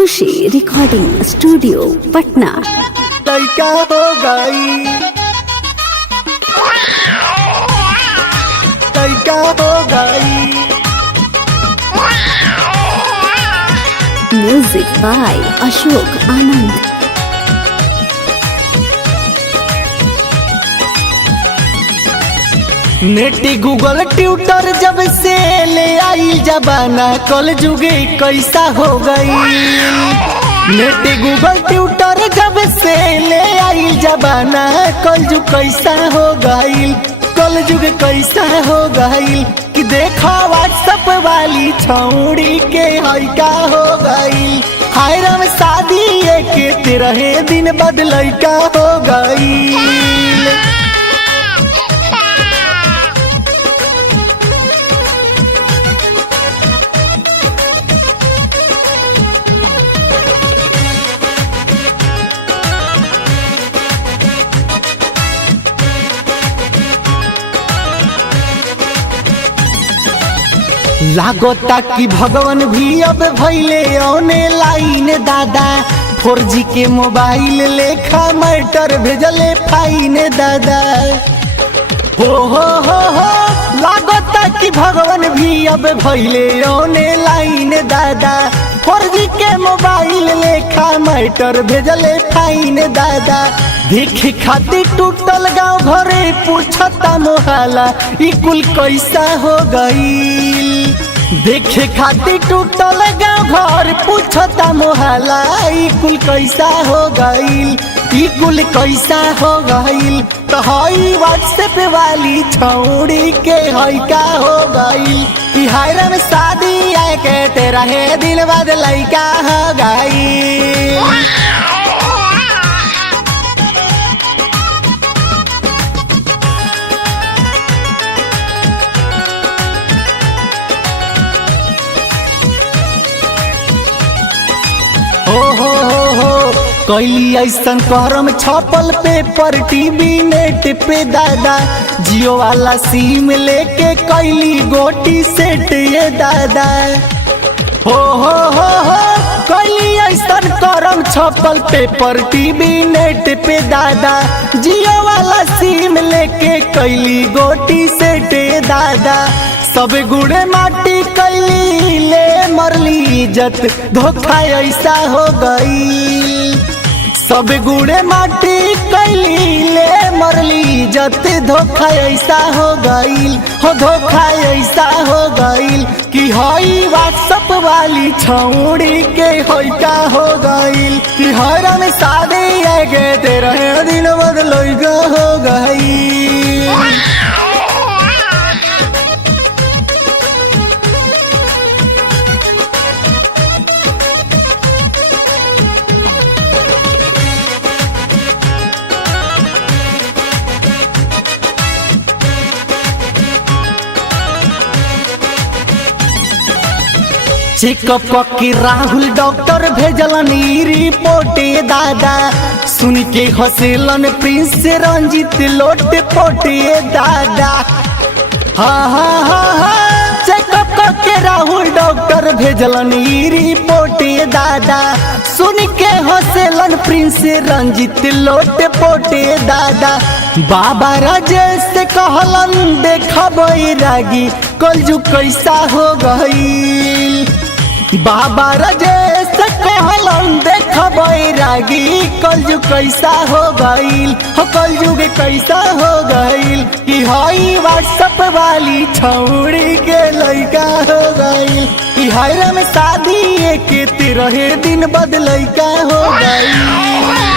खुशी recording studio Patna. लड़का हो गई, लड़का हो गई। Music by Ashok Anand. नेटी गूगल ट्विटर जब से ले आई जमाना कल जुगे कैसा हो गई। नेटी गूगल ट्विटर जब से ले आई जमाना कल जुग कैसा हो गई। कल जुग कैसा हो गई कि देखो व्हाट्सएप वाली छौड़ी के हइका हो गई। हायरम शादी के 13 दिन बाद लइका हो गई। लागोता कि भगवान भी अब भैले ऑनलाइन दादा। 4G के मोबाइल लेखा मैटर भेजले फाइन दादा। हो लागोता कि भगवान भी अब भैले ऑनलाइन दादा। 4G के मोबाइल लेखा मैटर भेजले फाइन दादा। देखे खातिर टूटल गाँव घरे पूछता मोहल्ला ई कुल कैसा हो गई। देखे खातिर टूटल गाँव घर पूछता मोहल्ला ई कुल कैसा हो गई। ई कुल कैसा हो गई तो हई व्हाट्सएप वाली छौड़ी के हइका हो गई। ई हायरा में शादी आए के 13 दिन बाद लइका हो गई। कैली ऐसन करम छपल पेपर टीवी नेट पे दादा। जियो वाला सिम लेके कैली गोटी सेट ये दादा। हो कैली ऐसन करम छपल पेपर टीवी नेट पे दादा। जियो वाला सिम लेके कैली गोटी सेट ये दादा। सब गुड़े माटी कैली ले मरली इज्जत धोखा ऐसा हो गई। सब गुड़े माटी कैली ले मरली इज्जत धोखा ऐसा हो गई। हो धोखा ऐसा हो गई कि हई व्हाट्सएप वाली छौड़ी के हइका हो गई। कि हरा में शादी आ गए 13 दिन बाद लइका हो गई। चेकअप की राहुल डॉक्टर भेजलन ई रिपोर्ट दादा। सुन के हंसेलन प्रिंस रंजित लोट पोटे दादा। हाँ चेकअप के राहुल डॉक्टर भेजलन ई रिपोर्ट दादा। सुन के हंसेलन प्रिंस रंजित लोट पोटे दादा। बाबा राजेश से कहलन देखब रागी कल जुग कैसा हो गई। बाबा राजेश कहलन देखब रागी कल जुग कैसा हो गई। हो कल जुग कैसा हो गई कि हई व्हाट्सएप वाली छौड़ी के लइका हो गई। कि हायरा में शादी के 13 दिन बाद लइका हो गई।